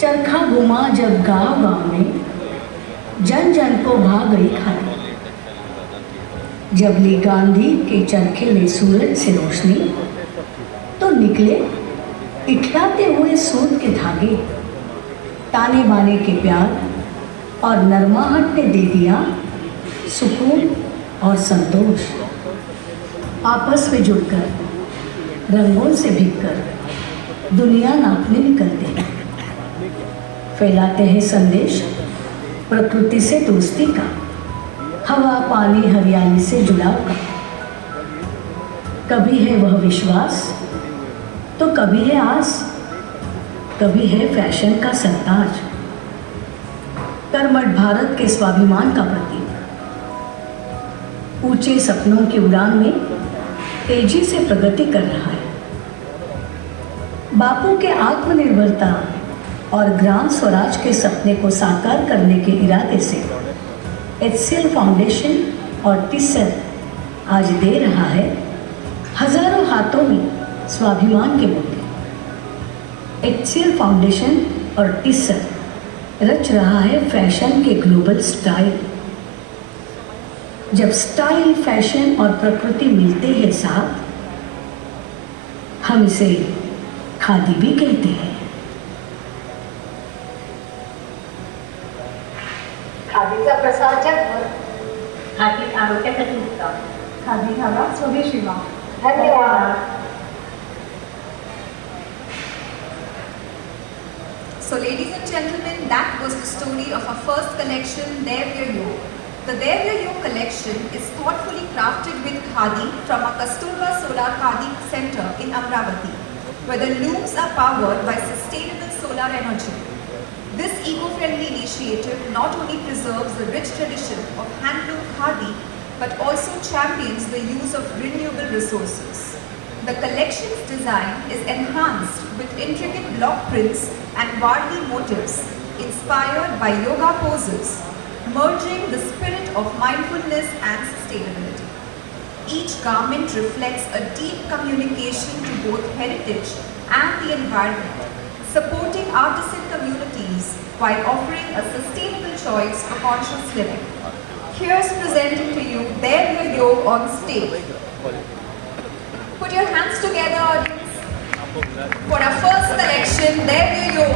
चरखा घुमा जब गांव गांव में, जन जन को भा गई खादी। जब ली गांधी के चरखे में सूरज से रोशनी, तो निकले इठलाते हुए सूत के धागे। ताने बाने के प्यार और नरमाहट ने दे दिया सुकून और संतोष। आपस में जुड़कर, रंगों से भीगकर दुनिया नापने निकलते हैं। फैलाते हैं संदेश प्रकृति से दोस्ती का, हवा पानी हरियाली से जुड़ाव का। कभी है वह विश्वास तो कभी है आस, कभी है फैशन का सरताज। कर्मठ भारत के स्वाभिमान का प्रतीक, ऊंचे सपनों की उड़ान में तेजी से प्रगति कर रहा है। बापू के आत्मनिर्भरता और ग्राम स्वराज के सपने को साकार करने के इरादे से HCL फाउंडेशन और टिस्सर आज दे रहा है हजारों हाथों में स्वाभिमान के बूटे। HCL फाउंडेशन और टिस्सर रच रहा है फैशन के ग्लोबल स्टाइल। जब स्टाइल, फैशन और प्रकृति मिलते हैं साथ, हम इसे खादी भी कहते हैं। खादीचा प्रसार जगभर, खादी आरोग्यासाठी उत्तम, खादी घाला स्वदेशी व्हा। धन्यवाद. So ladies and gentlemen, that was the story of our first collection, There Wear Yo. The There Wear Yo collection is thoughtfully crafted with khadi from our Kasturba Solar Khadi Center in Amravati, where the looms are powered by sustainable solar energy. This eco-friendly initiative not only preserves the rich tradition of handloom khadi, but also champions the use of renewable resources. The collection's design is enhanced with intricate block prints and Varli motifs inspired by yoga poses, merging the spirit of mindfulness and sustainability. Each garment reflects a deep communication to both heritage and the environment, supporting artisan communities while offering a sustainable choice for conscious living. Here's presenting to you There Wear Yo on stage. Put your hands together, audience, for our first collection, There Wear Yo.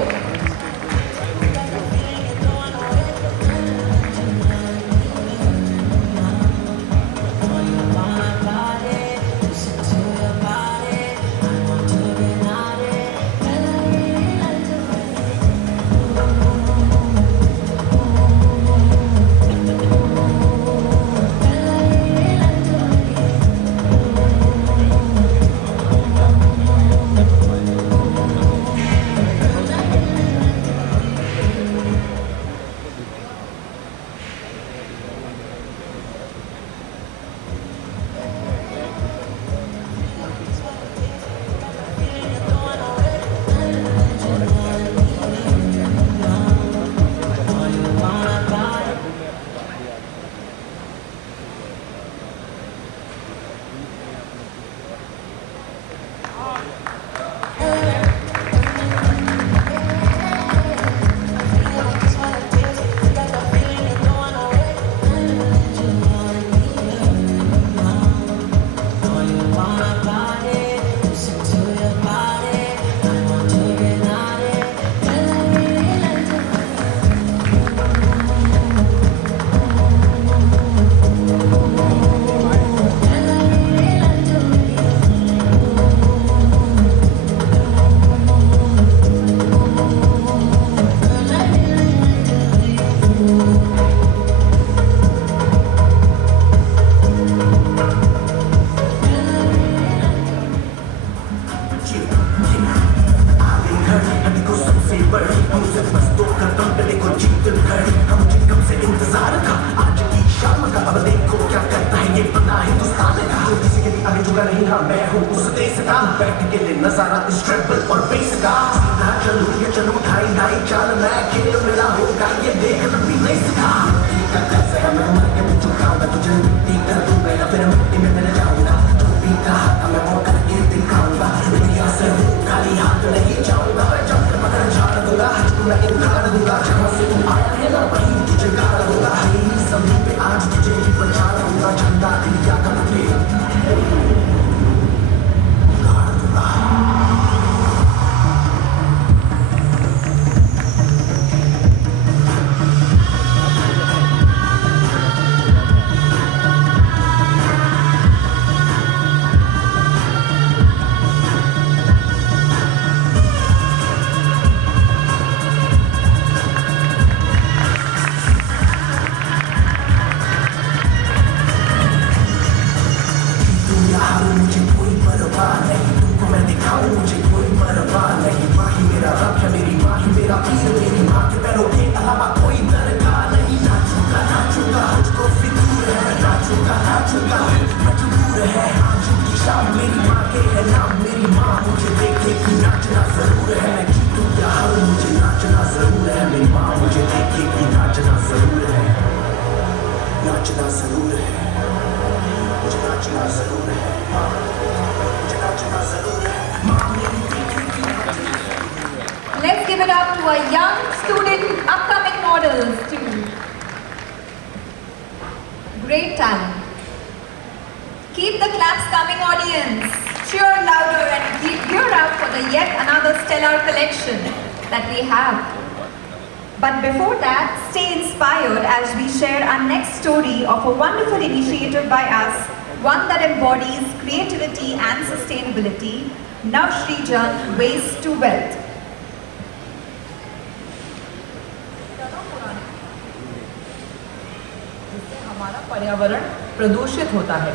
खाली हाथ नहीं जाऊंगा, जब तक पकड़ झाड़ दूंगा। Let's give it up to our young student, upcoming models too. Great talent. Keep the claps coming, audience. Cheer louder and gear up for the yet another stellar collection that we have. But before that, stay inspired as we share our next story of a wonderful initiative by us, one that embodies creativity and sustainability, Navshrijan Waste to Wealth. जिससे हमारा पर्यावरण प्रदूषित होता है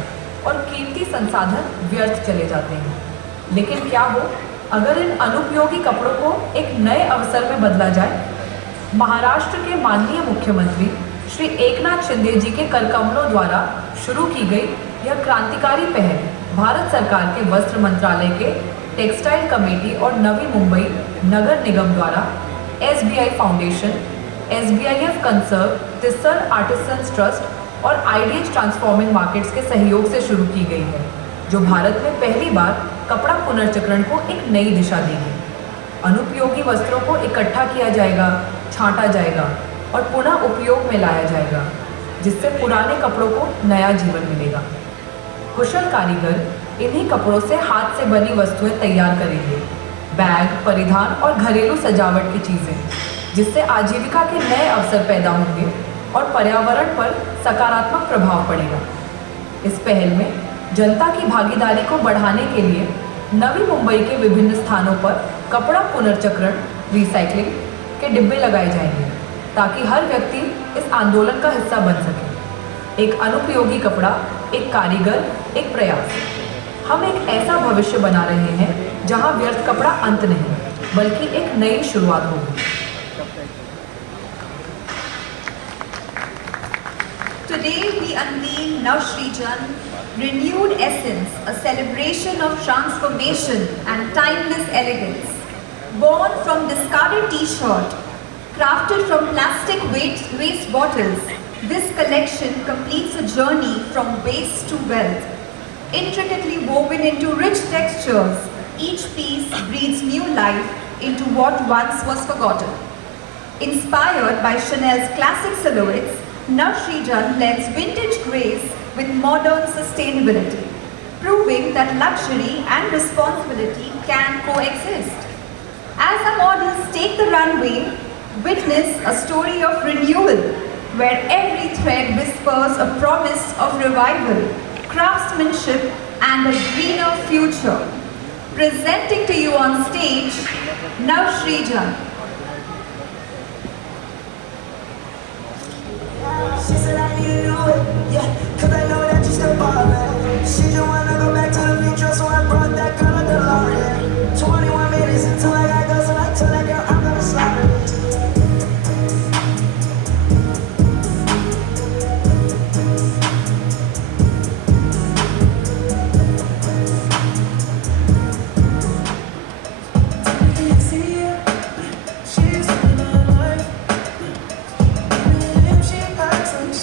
और कीमती संसाधन व्यर्थ चले जाते हैं। लेकिन क्या हो अगर इन अनुपयोगी कपड़ों को एक नए अवसर में बदला जाए? महाराष्ट्र के माननीय मुख्यमंत्री श्री एकनाथ शिंदे जी के करकमलों द्वारा शुरू की गई यह क्रांतिकारी पहल भारत सरकार के वस्त्र मंत्रालय के टेक्सटाइल कमेटी और नवी मुंबई नगर निगम द्वारा SBI फाउंडेशन, SBIF कंसर्व, तिस्सर आर्टिसंस ट्रस्ट और IDH ट्रांसफॉर्मिंग मार्केट्स के सहयोग से शुरू की गई है, जो भारत में पहली बार कपड़ा पुनर्चक्रण को एक नई दिशा देगी। अनुपयोगी वस्त्रों को इकट्ठा किया जाएगा, छांटा जाएगा और पुनः उपयोग में लाया जाएगा, जिससे पुराने कपड़ों को नया जीवन मिलेगा। कुशल कारीगर इन्हीं कपड़ों से हाथ से बनी वस्तुएं तैयार करेंगे, बैग, परिधान और घरेलू सजावट की चीज़ें, जिससे आजीविका के नए अवसर पैदा होंगे और पर्यावरण पर सकारात्मक प्रभाव पड़ेगा। इस पहल में जनता की भागीदारी को बढ़ाने के लिए नवी मुंबई के विभिन्न स्थानों पर कपड़ा पुनर्चक्रण, रिसाइकलिंग के डिब्बे लगाए जाएंगे, ताकि हर व्यक्ति इस आंदोलन का हिस्सा बन सके। एक अनुपयोगी कपड़ा, एक कारीगर, एक प्रयास। हम एक ऐसा भविष्य बना रहे हैं जहां व्यर्थ कपड़ा अंत नहीं, बल्कि एक नई शुरुआत होगी। Today we unveil Navshrijan, renewed essence, a celebration of transformation and timeless elegance. Born from discarded t-shirt, crafted from plastic waste bottles, this collection completes a journey from waste to wealth. Intricately woven into rich textures, each piece breathes new life into what once was forgotten. Inspired by Chanel's classic silhouettes, Navshrijan blends vintage grace with modern sustainability, proving that luxury and responsibility can coexist. As our models take the runway, witness a story of renewal, where every thread whispers a promise of revival, craftsmanship, and a greener future. Presenting to you on stage, Navshrijan. She said I need to do it, yeah, cause I know that you still ballin'. She just wanna go back to the future, so I brought that girl a DeLorean. 21 minutes until I got go, so I tell that girl I'm gonna slaughter it.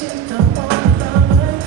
She's the one of my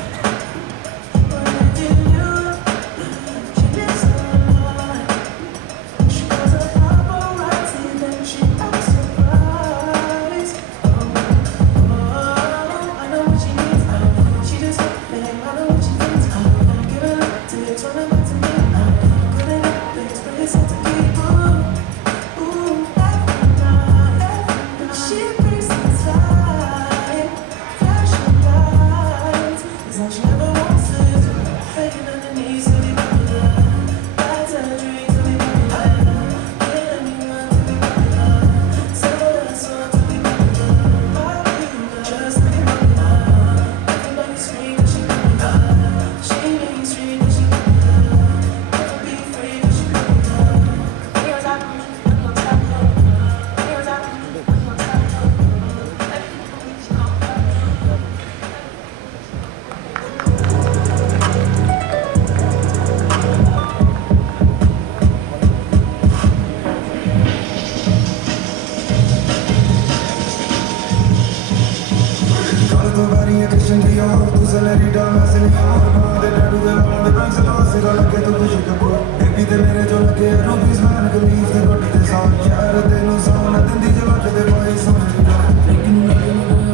तो बारी है कृष्ण की और तू सेलेरिटा मैं senior बांधे tattoo दे बांधे bank से पास सिरा लगे तो खुशी कपूर बेबी ते मेरे जो लगे रूपीस मैन को लीव ते कोटी ते साउंड यार तेनू साउंड दिंदी जला के दे भाई सोने दी लेकिन मैं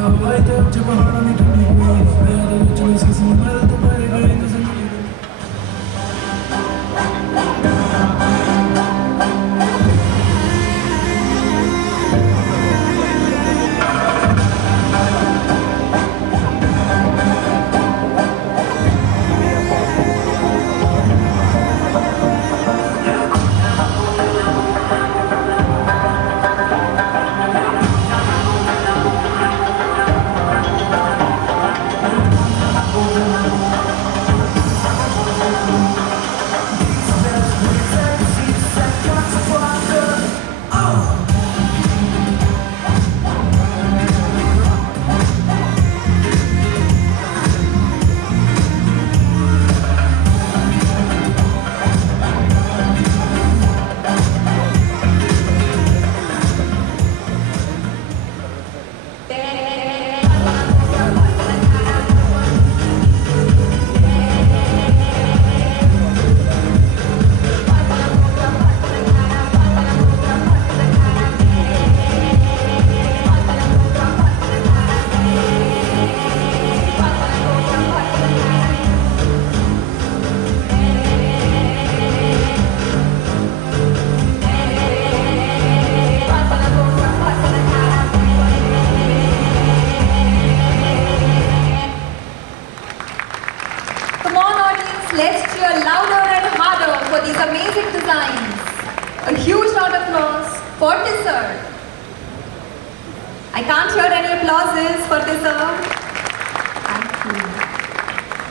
हवाई ते जब पहाड़ां दी ठंडी हुई मैं दे विच नहीं सी मैं तो पाए गए तो संगी Come on audience, let's cheer louder and harder for these amazing designs. A huge round of applause for Tissar. I can't hear any applauses for Tissar. Thank you.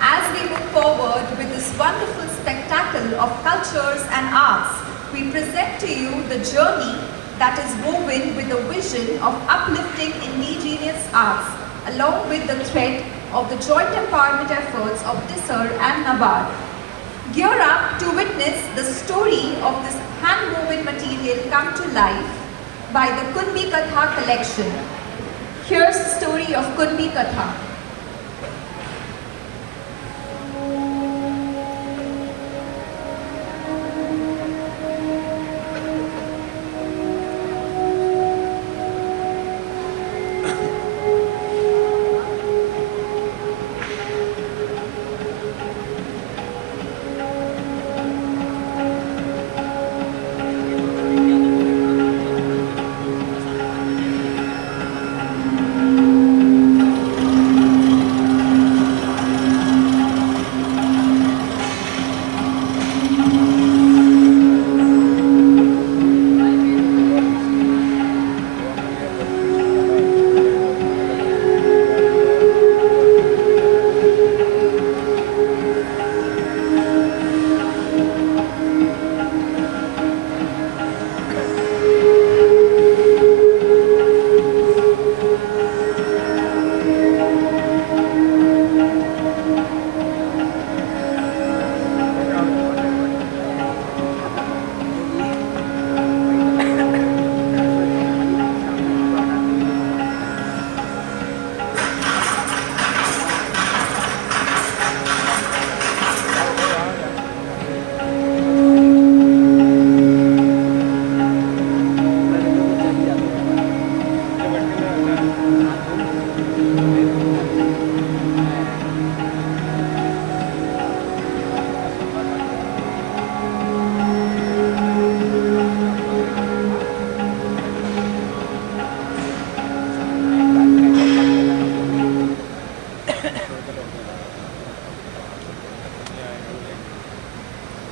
As we move forward with this wonderful spectacle of cultures and arts, we present to you the journey that is woven with the vision of uplifting indigenous arts, along with the thread of the joint empowerment efforts of Tissar and NABARD. Gear up to witness the story of this hand-woven material come to life by the Kunbi Katha collection. Here's the story of Kunbi Katha.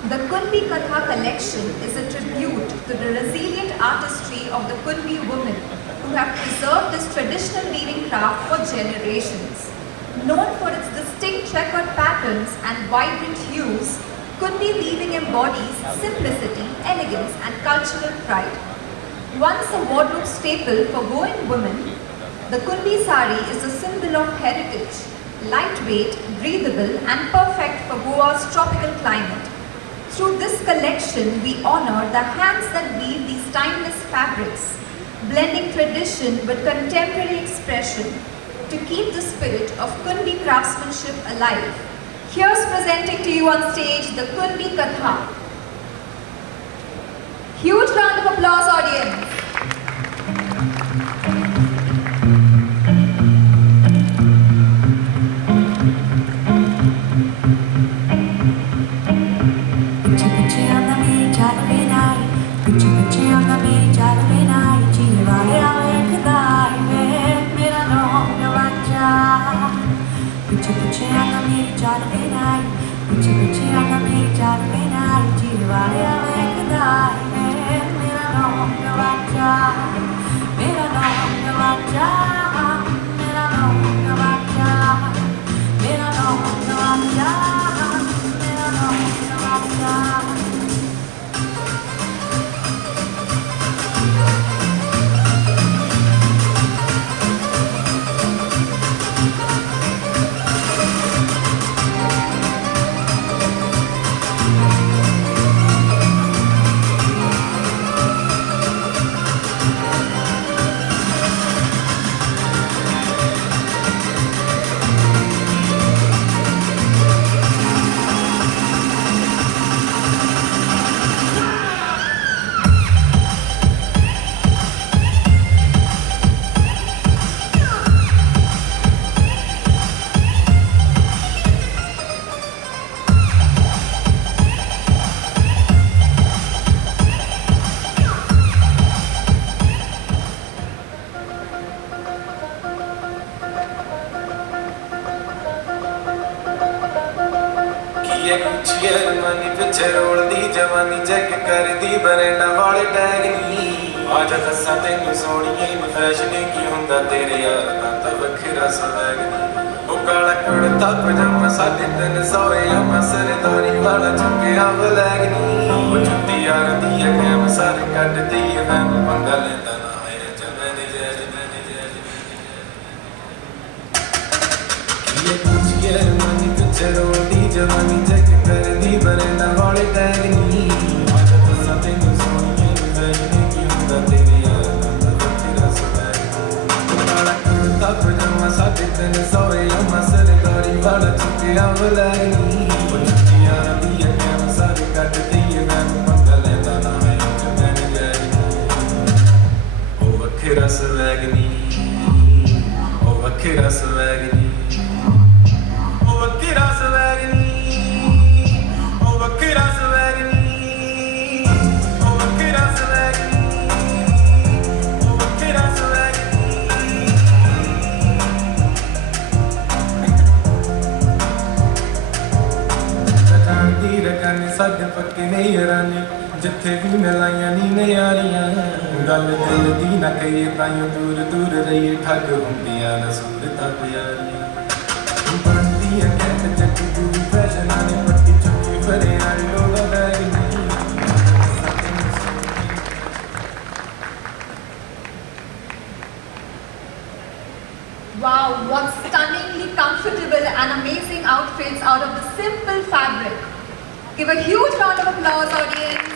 The Kunbi Katha collection is a tribute to the resilient artistry of the Kunbi women who have preserved this traditional weaving craft for generations. Known for its distinct checkered patterns and vibrant hues, Kunbi weaving embodies simplicity, elegance and cultural pride. Once a wardrobe staple for Goan women, the Kunbi sari is a symbol of heritage, lightweight, breathable and perfect for Goa's tropical climate. Through this collection, we honor the hands that weave these timeless fabrics, blending tradition with contemporary expression. to keep the spirit of Kunbi craftsmanship alive. Here's presenting to you on stage the Kunbi Katha. Huge round of applause, audience. ਪਿੱਛੇ ਪਿੱਛੇ ਆਉਂਦਾ ਮੇਰੀ ਚਾਲ ਬਿਨਾਈ ਪਿੱਛੇ ਪਿੱਛੇ ਆਉਂਦਾ ਮੇਰੀ ਚਾਲ ਬਿਨਾਈ ਚੀਰੇ ਵਾਲਿਆ ਵੇਖਦਾ ਵੇ ਮੇਰਾ ਰੋਂਗ ਵਾਚਾ ਪਿੱਛੇ ਪਿੱਛੇ ਆਉਂਦਾ ਮੇਰੀ ਚਾਲ ਬਿਨਾਈ ਪਿੱਛੇ ਪਿੱਛੇ ਆਉਂਦਾ ਮੇਰੀ ਚਾਲ ਬਿਨਾਈ ਚੀਰੇ ਵਾਲਿਆ ਵੇਖਦਾ ਵੇ ਮੇਰਾ ਰੋਂਗ ਵਾਚਾ ਮੇਰਾ ਰੋਂਗ ਵਾਚਾ ਮੇਰਾ ਰੋਂਗ ਵਾਚਾ ਮੇਰਾ ਰੋਂਗ ਵਾਚਾ ਮੇਰਾ ਰੋਂਗ ਵਾਚਾ ये कुछ अरमानी पिछे रोलदी जवानी चेक करदी बरेंडा वाले टैग नी आज दसा तेनू सोहणीए मैं फैशन की हुंदा तेरे यार दा तां वखरा स्वैग नी ओ काला कुड़ता पजामा 350 या सरदारी वाला चुक्किया ब्लैग नी ओ जुत्ती यार दी कैम सर कटदी मैं पंगा लेंदा ना है जमने जैज ये कुछ अरमानी पिछे रोलदी जवानी चेक करदी बरेंडा वाले टैग नी आज दसा तेनू सोहणीए मैं फैशन की हुंदा तेरे यार दा तां वखरा स्वैग काला कुड़ता पजामा 350 या सरदारी वाला चुक्किया ब्लैग नी ओ जुत्ती यार दी कैम सर कटदी मैं पंगा लेंदा ना है जमने जैज ओ वखरा स्वैग नी ओ वखरा स्वैग नी ओ वखरा स्वैग नी ओ वखरा स्वैग नी ओ वखरा स्वैग नी ओ वखरा स्वैग नी जानदी रकाने साडे पक्के नहीं यारानी जिथे भी मिलाइयां नी नयारियां गल दिल दी ना कहिए ताइयों दूर दूर रहिए ठग हुंदियां न सूरतां प्यारियां बनदियां कैट जट दूर फैशन ने पट्टी चुक्की फरे आई लोगा bag knee Wow, what stunningly comfortable and amazing outfits out of the simple fabric. Give a huge round of applause, audience.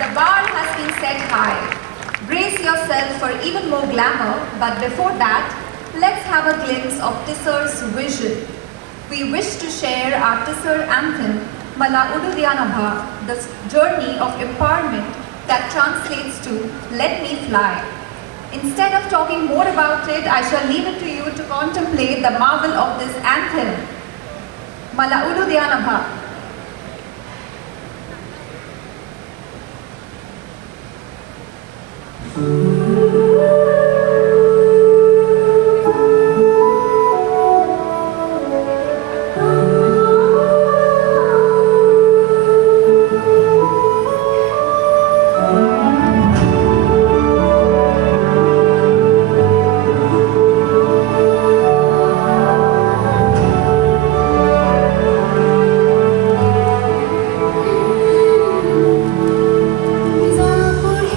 The bar has been set high. Brace yourself for even more glamour, but before that, let's have a glimpse of Tisser's vision. We wish to share our Tisser anthem, Mala Udu Diyanabha, the journey of empowerment that translates to Let Me Fly. Instead of talking more about it, I shall leave it to you to contemplate the marvel of this anthem. Mala Udu Diyanabha. Zapuhe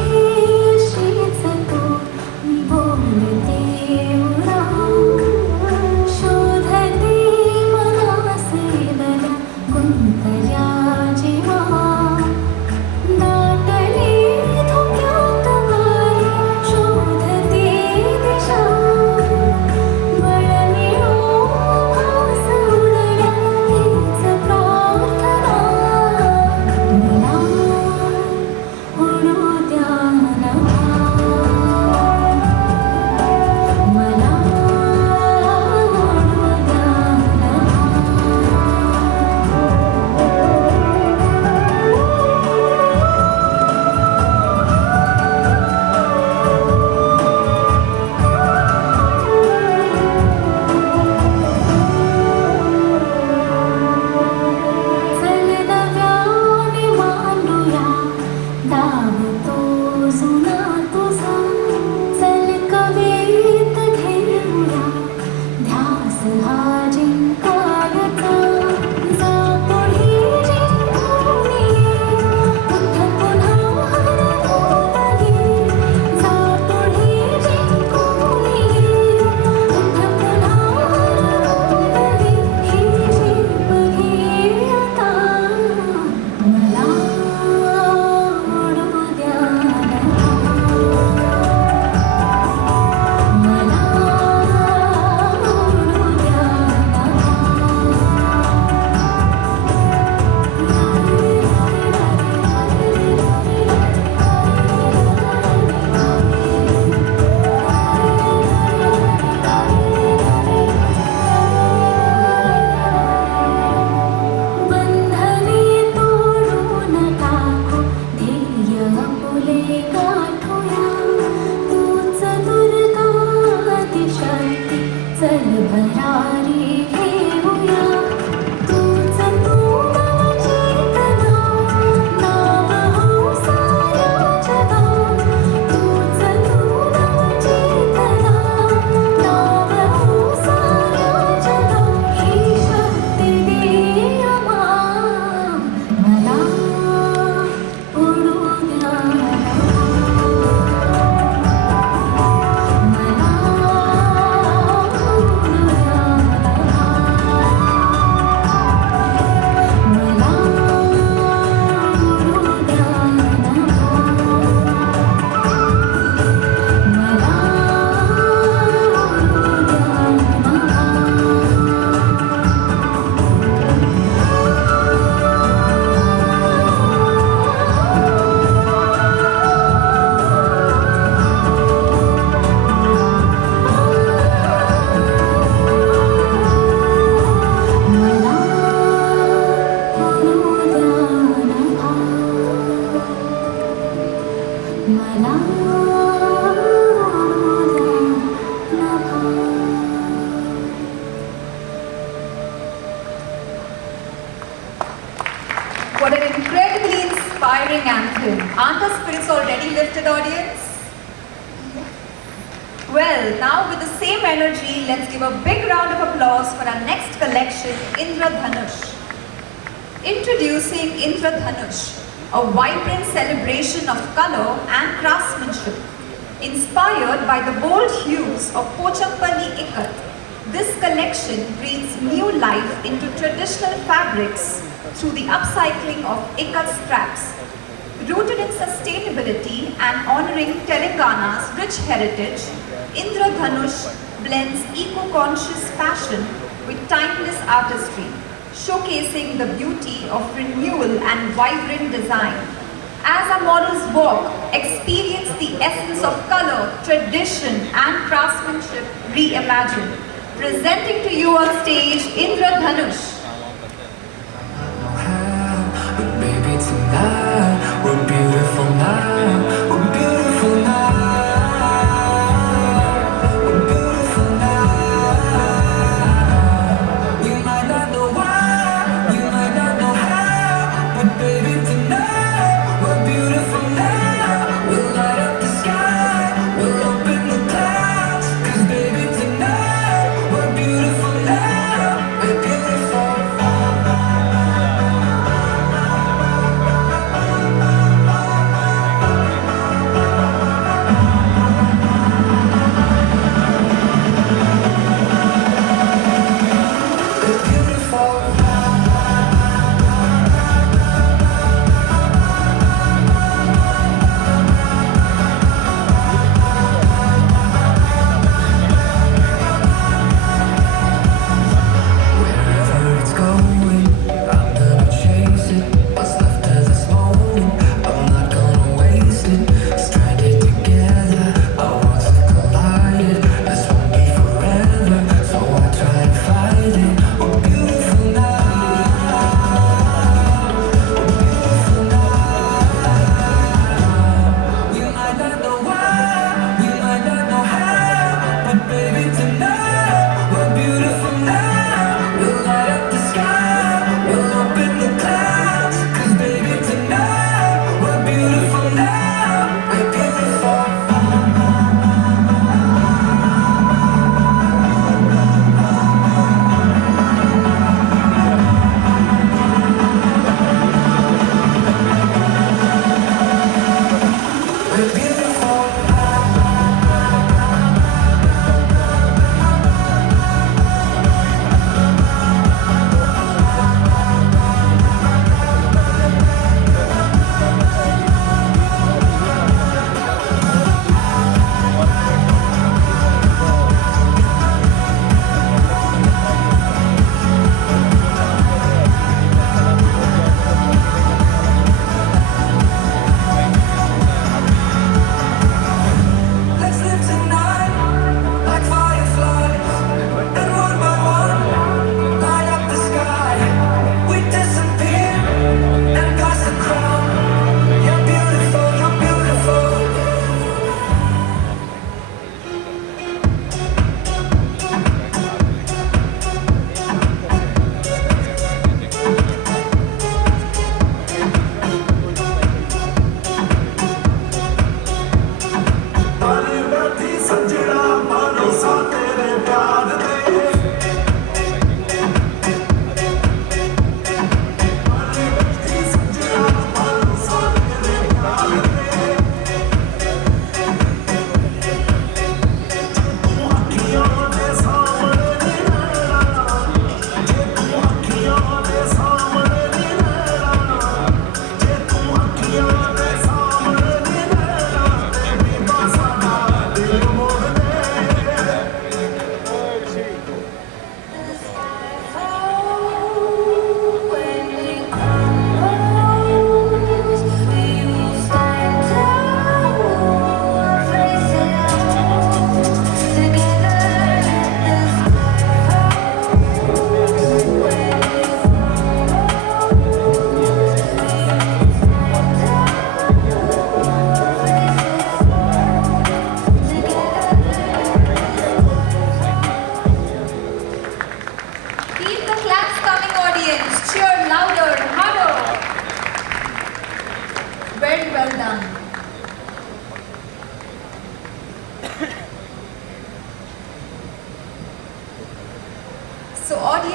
is already lifted, audience? Well, now with the same energy, let's give a big round of applause for our next collection, Indradhanush. Introducing Indradhanush, a vibrant celebration of color and craftsmanship. Inspired by the bold hues of Pochampalli Ikat, this collection breathes new life into traditional fabrics through the upcycling of Ikat scraps. Rooted in sustainability and honoring Telangana's rich heritage, Indradhanush blends eco-conscious fashion with timeless artistry, showcasing the beauty of renewal and vibrant design. As our models walk, experience the essence of color, tradition and craftsmanship reimagined. Presenting to you on stage, Indradhanush. But baby, tonight we're beautiful now. We're beautiful now. We're beautiful now. You might not know why, you might not know how, but baby, tonight we're beautiful now. We'll light up the sky, we'll open the clouds, 'cause baby, tonight we're beautiful now. We're beautiful.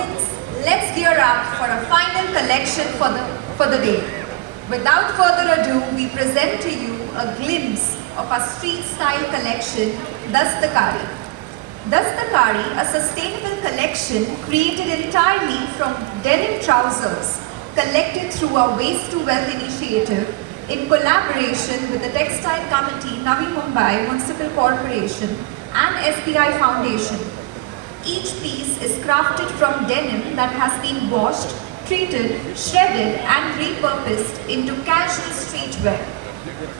audience, let's gear up for a final collection for the day. Without further ado, we present to you a glimpse of our street style collection, Dastakari. Dastakari, a sustainable collection created entirely from denim trousers, collected through our Waste to Wealth initiative in collaboration with the Textile Committee, Navi Mumbai Municipal Corporation and SBI Foundation. Each piece is crafted from denim that has been washed, treated, shredded and repurposed into casual streetwear.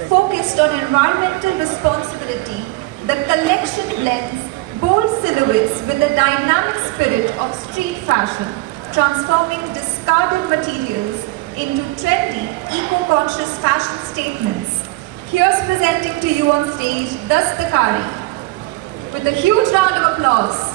Focused on environmental responsibility, the collection blends bold silhouettes with the dynamic spirit of street fashion, transforming discarded materials into trendy, eco-conscious fashion statements. Here's presenting to you on stage, Dastakari. With a huge round of applause.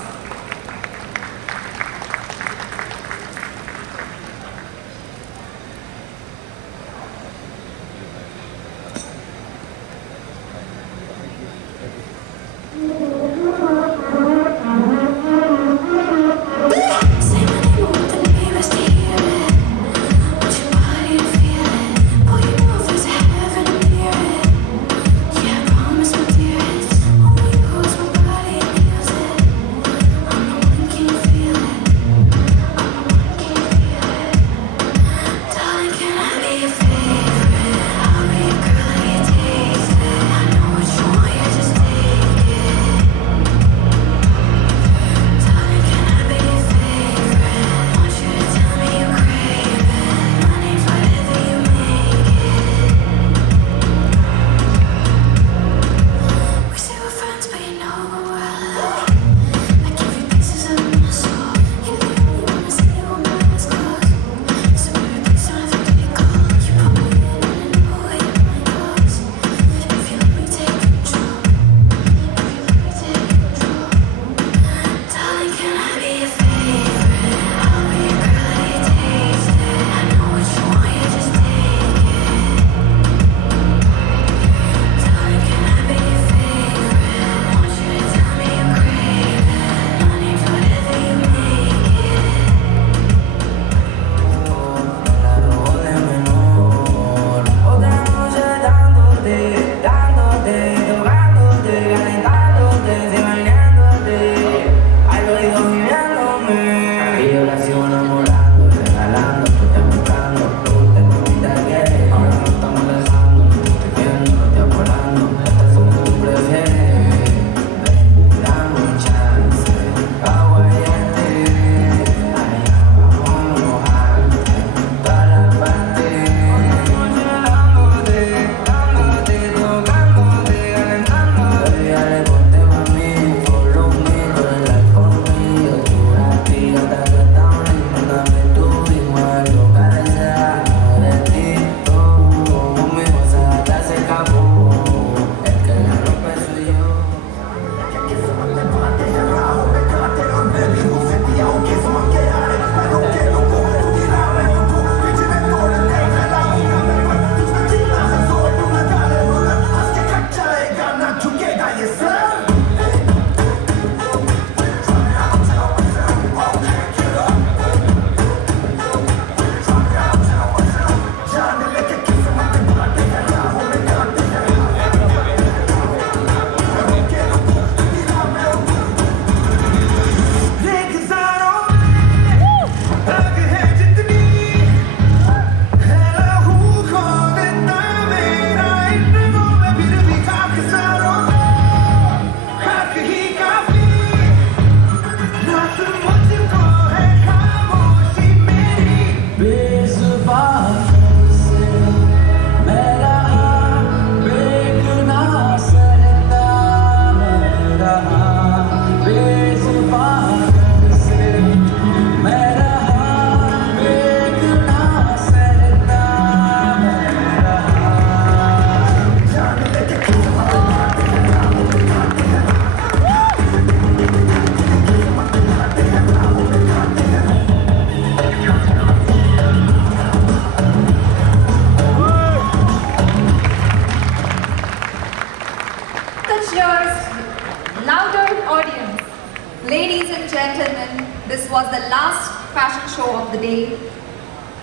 Ladies and gentlemen, this was the last fashion show of the day.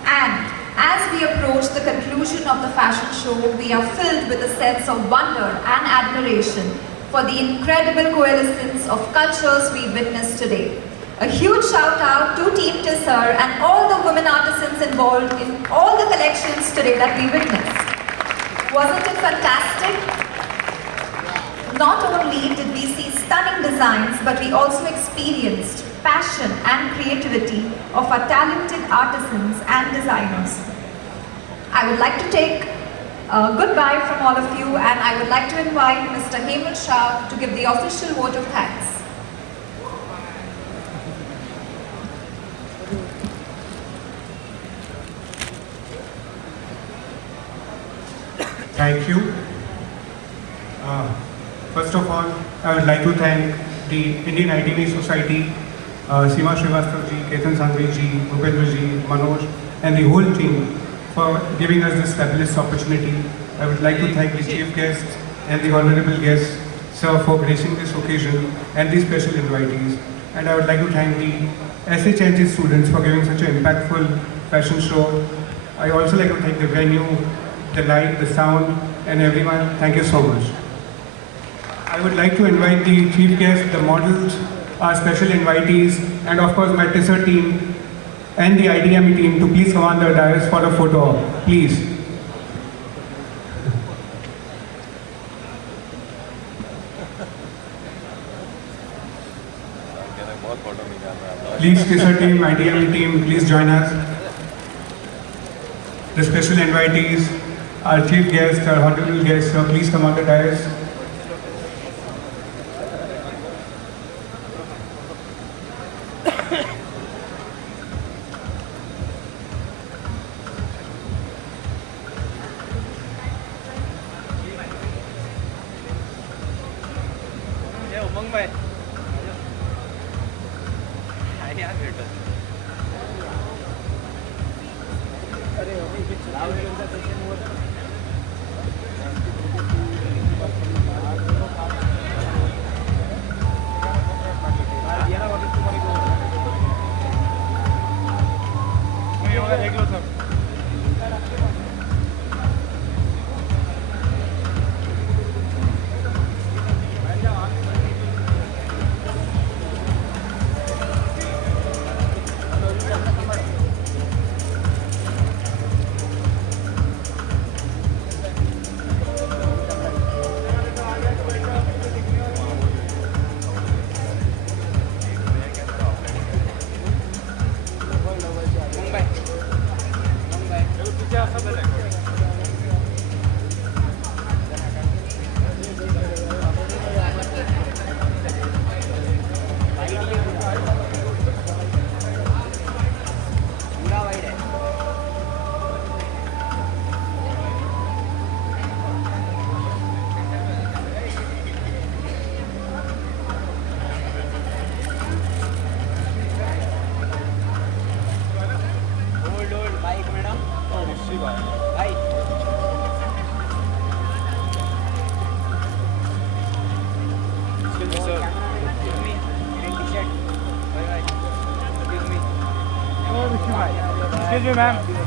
And as we approach the conclusion of the fashion show, we are filled with a sense of wonder and admiration for the incredible coalescence of cultures we witness today. A huge shout out to Team Tissar and all the women artisans involved in all the collections today that we witnessed. Wasn't it fantastic? Not only did we see stunning designs, but we also experienced passion and creativity of our talented artisans and designers. I would like to take a goodbye from all of you, and I would like to invite Mr. Hemal Shah to give the official vote of thanks. Thank you. First of all, I would like to thank the Indian ITV Society, Seema Srivastav ji, Ketan Sangvi ji, Bhupendra ji, Manoj, and the whole team for giving us this fabulous opportunity. I would like to thank the chief guests and the honorable guests, sir, for gracing this occasion and the special invitees. And I would like to thank the SHNG students for giving such an impactful fashion show. I also like to thank the venue, the light, the sound, and everyone. Thank you so much. I would like to invite the chief guests, the models, our special invitees, and of course my Tissar team and the IDME team to please come on the dais for a photo op. Please. Please, Tissar team, IDME team, please join us. The special invitees, our chief guests, our honorable guests, please come on the dais. Excuse me, ma'am.